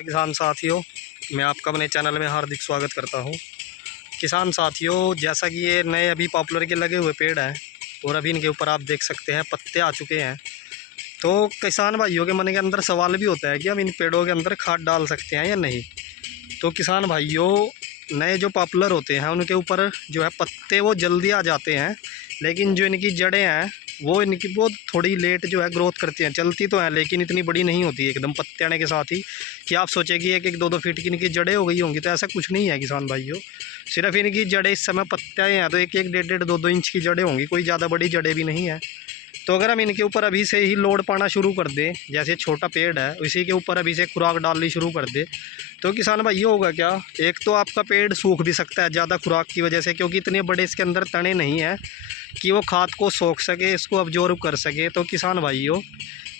किसान साथियों, मैं आपका अपने चैनल में हार्दिक स्वागत करता हूं। किसान साथियों, जैसा कि ये नए अभी पॉपुलर के लगे हुए पेड़ हैं और अभी इनके ऊपर आप देख सकते हैं पत्ते आ चुके हैं। तो किसान भाइयों के मन के अंदर सवाल भी होता है कि हम इन पेड़ों के अंदर खाद डाल सकते हैं या नहीं। तो किसान भाइयों, नए जो पॉपुलर होते हैं उनके ऊपर जो है पत्ते वो जल्दी आ जाते हैं, लेकिन जो इनकी जड़ें हैं वो इनकी बहुत थोड़ी लेट जो है ग्रोथ करती हैं। चलती तो हैं लेकिन इतनी बड़ी नहीं होती एकदम पत्ते आने के साथ ही कि आप सोचें कि एक एक दो दो फीट की इनकी जड़ें हो गई होंगी। तो ऐसा कुछ नहीं है किसान भाइयों। सिर्फ इनकी जड़ें इस समय पत्ते आए हैं तो एक एक डेढ़ डेढ़ दो दो इंच की जड़ें होंगी, कोई ज़्यादा बड़ी जड़ें भी नहीं है। तो अगर हम इनके ऊपर अभी से ही लोड पाना शुरू कर दें, जैसे छोटा पेड़ है इसी के ऊपर अभी से खुराक डालनी शुरू कर दे, तो किसान भाई ये होगा क्या, एक तो आपका पेड़ सूख भी सकता है ज़्यादा खुराक की वजह से, क्योंकि इतने बड़े इसके अंदर तने नहीं है कि वो खाद को सोख सके, इसको अब्जॉर्ब कर सके। तो किसान भाइयों,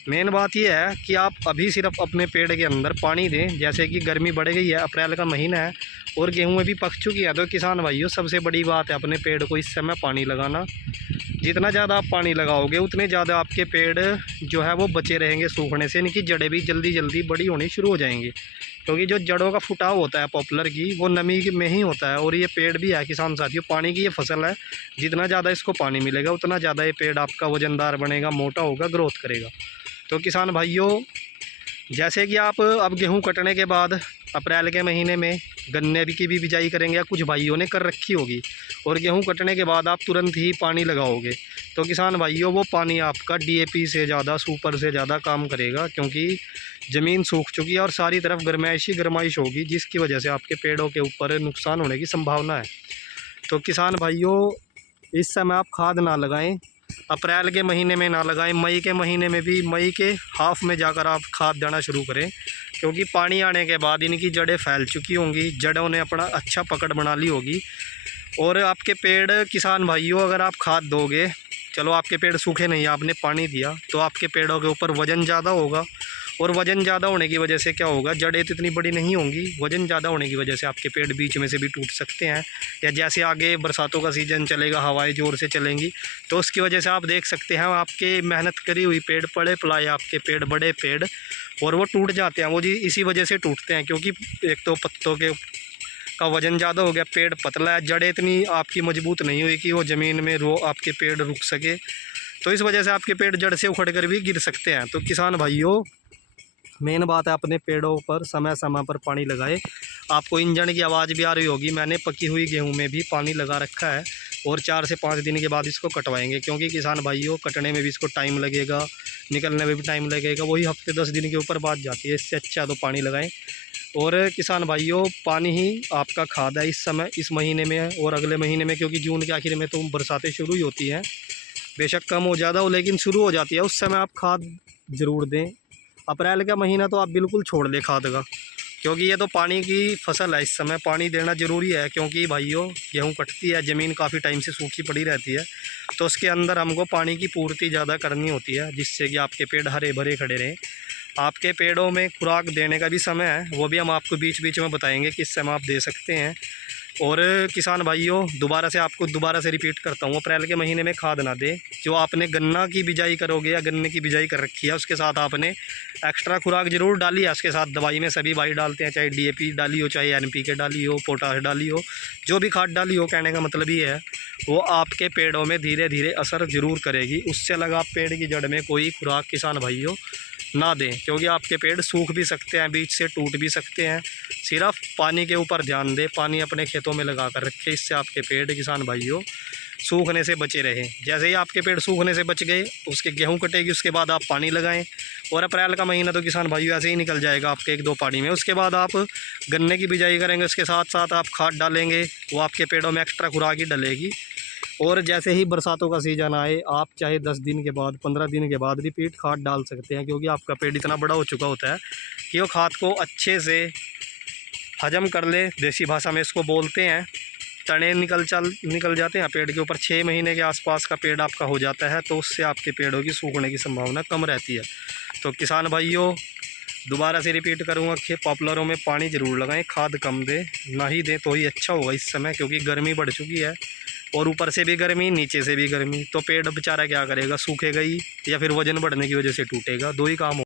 मेन बात यह है कि आप अभी सिर्फ अपने पेड़ के अंदर पानी दें। जैसे कि गर्मी बढ़ गई है, अप्रैल का महीना है और गेहूँ भी पक चुकी है। तो किसान भाइयों, सबसे बड़ी बात है अपने पेड़ को इस समय पानी लगाना। जितना ज़्यादा आप पानी लगाओगे उतने ज़्यादा आपके पेड़ जो है वो बचे रहेंगे सूखने से। इनकी जड़ें भी जल्दी जल्दी बड़ी होनी शुरू हो जाएंगी, क्योंकि जो जड़ों का फुटाव होता है पॉपुलर की वो नमी में ही होता है। और ये पेड़ भी है किसान साथियों, पानी की ये फसल है। जितना ज़्यादा इसको पानी मिलेगा उतना ज़्यादा ये पेड़ आपका वजनदार बनेगा, मोटा होगा, ग्रोथ करेगा। तो किसान भाइयों, जैसे कि आप अब गेहूं कटने के बाद अप्रैल के महीने में गन्ने की भी बिजाई करेंगे, या कुछ भाइयों ने कर रखी होगी, और गेहूं कटने के बाद आप तुरंत ही पानी लगाओगे, तो किसान भाइयों वो पानी आपका डीएपी से ज़्यादा, सुपर से ज़्यादा काम करेगा, क्योंकि ज़मीन सूख चुकी है और सारी तरफ गर्माइश ही गर्माइश होगी, जिसकी वजह से आपके पेड़ों के ऊपर नुकसान होने की संभावना है। तो किसान भाइयों, इस समय आप खाद ना लगाएं, अप्रैल के महीने में ना लगाएं, मई के महीने में भी, मई के हाफ में जाकर आप खाद देना शुरू करें, क्योंकि पानी आने के बाद इनकी जड़ें फैल चुकी होंगी, जड़ों ने अपना अच्छा पकड़ बना ली होगी। और आपके पेड़ किसान भाइयों, अगर आप खाद दोगे, चलो आपके पेड़ सूखे नहीं, आपने पानी दिया, तो आपके पेड़ों के ऊपर वज़न ज़्यादा होगा, और वज़न ज़्यादा होने की वजह से क्या होगा, जड़ें तो इतनी बड़ी नहीं होंगी, वज़न ज़्यादा होने की वजह से आपके पेड़ बीच में से भी टूट सकते हैं। या जैसे आगे बरसातों का सीज़न चलेगा, हवाएं ज़ोर से चलेंगी, तो उसकी वजह से आप देख सकते हैं आपके मेहनत करी हुई पेड़, पड़े पलाए आपके पेड़, बड़े पेड़, और वो टूट जाते हैं। वो जी इसी वजह से टूटते हैं, क्योंकि एक तो पत्तों के का वज़न ज़्यादा हो गया, पेड़ पतला है, जड़ें इतनी आपकी मजबूत नहीं हुई कि वो ज़मीन में आपके पेड़ रुक सके। तो इस वजह से आपके पेड़ जड़ से उखड़ कर भी गिर सकते हैं। तो किसान भाइयों, मेन बात है अपने पेड़ों पर समय समय पर पानी लगाए। आपको इंजन की आवाज़ भी आ रही होगी, मैंने पकी हुई गेहूं में भी पानी लगा रखा है, और 4 से 5 दिन के बाद इसको कटवाएंगे, क्योंकि किसान भाइयों कटने में भी इसको टाइम लगेगा, निकलने में भी टाइम लगेगा, वही हफ्ते 10 दिन के ऊपर बात जाती है। इससे अच्छा तो पानी लगाएं। और किसान भाइयों, पानी ही आपका खाद है इस समय, इस महीने में और अगले महीने में, क्योंकि जून के आखिर में तो बरसातें शुरू ही होती हैं, बेशक कम हो ज़्यादा हो लेकिन शुरू हो जाती है, उस समय आप खाद ज़रूर दें। अप्रैल का महीना तो आप बिल्कुल छोड़ दें खाद का, क्योंकि ये तो पानी की फसल है, इस समय पानी देना ज़रूरी है। क्योंकि भाइयों, गेहूँ कटती है, ज़मीन काफ़ी टाइम से सूखी पड़ी रहती है, तो उसके अंदर हमको पानी की पूर्ति ज़्यादा करनी होती है, जिससे कि आपके पेड़ हरे भरे खड़े रहें। आपके पेड़ों में खुराक देने का भी समय है, वो भी हम आपको बीच बीच में बताएंगे किस समय आप दे सकते हैं। और किसान भाइयों, दोबारा से रिपीट करता हूँ, अप्रैल के महीने में खाद ना दें। जो आपने गन्ना की बिजाई करोगे या गन्ने की बिजाई कर रखी है, उसके साथ आपने एक्स्ट्रा खुराक ज़रूर डाली है। उसके साथ दवाई में सभी भाई डालते हैं, चाहे डीएपी डाली हो, चाहे एनपीके डाली हो, पोटाश डाली हो, जो भी खाद डाली हो, कहने का मतलब ये है वो आपके पेड़ों में धीरे धीरे असर ज़रूर करेगी। उससे लगा आप पेड़ की जड़ में कोई खुराक किसान भाइयों ना दें, क्योंकि आपके पेड़ सूख भी सकते हैं, बीच से टूट भी सकते हैं। सिर्फ पानी के ऊपर ध्यान दें, पानी अपने खेतों में लगा कर रखें, इससे आपके पेड़ किसान भाइयों सूखने से बचे रहें। जैसे ही आपके पेड़ सूखने से बच गए, उसके गेहूं कटेगी, उसके बाद आप पानी लगाएं। और अप्रैल का महीना तो किसान भाइयों ऐसे ही निकल जाएगा आपके 1-2 पानी में। उसके बाद आप गन्ने की बिजाई करेंगे, उसके साथ साथ आप खाद डालेंगे, वो आपके पेड़ों में एक्स्ट्रा खुराक ही डलेगी। और जैसे ही बरसातों का सीज़न आए, आप चाहे 10 दिन के बाद, 15 दिन के बाद रिपीट खाद डाल सकते हैं, क्योंकि आपका पेड़ इतना बड़ा हो चुका होता है कि वो खाद को अच्छे से हजम कर ले। देसी भाषा में इसको बोलते हैं, तने निकल जाते हैं पेड़ के ऊपर। 6 महीने के आसपास का पेड़ आपका हो जाता है, तो उससे आपके पेड़ों की सूखने की संभावना कम रहती है। तो किसान भाइयों, दोबारा से रिपीट करूँगा कि पॉपुलरों में पानी ज़रूर लगाएं, खाद कम दें, ना ही दें तो ही अच्छा होगा इस समय, क्योंकि गर्मी बढ़ चुकी है, और ऊपर से भी गर्मी, नीचे से भी गर्मी। तो पेड़ बेचारा क्या करेगा, सूखेगा ही, या फिर वज़न बढ़ने की वजह से टूटेगा, दो ही काम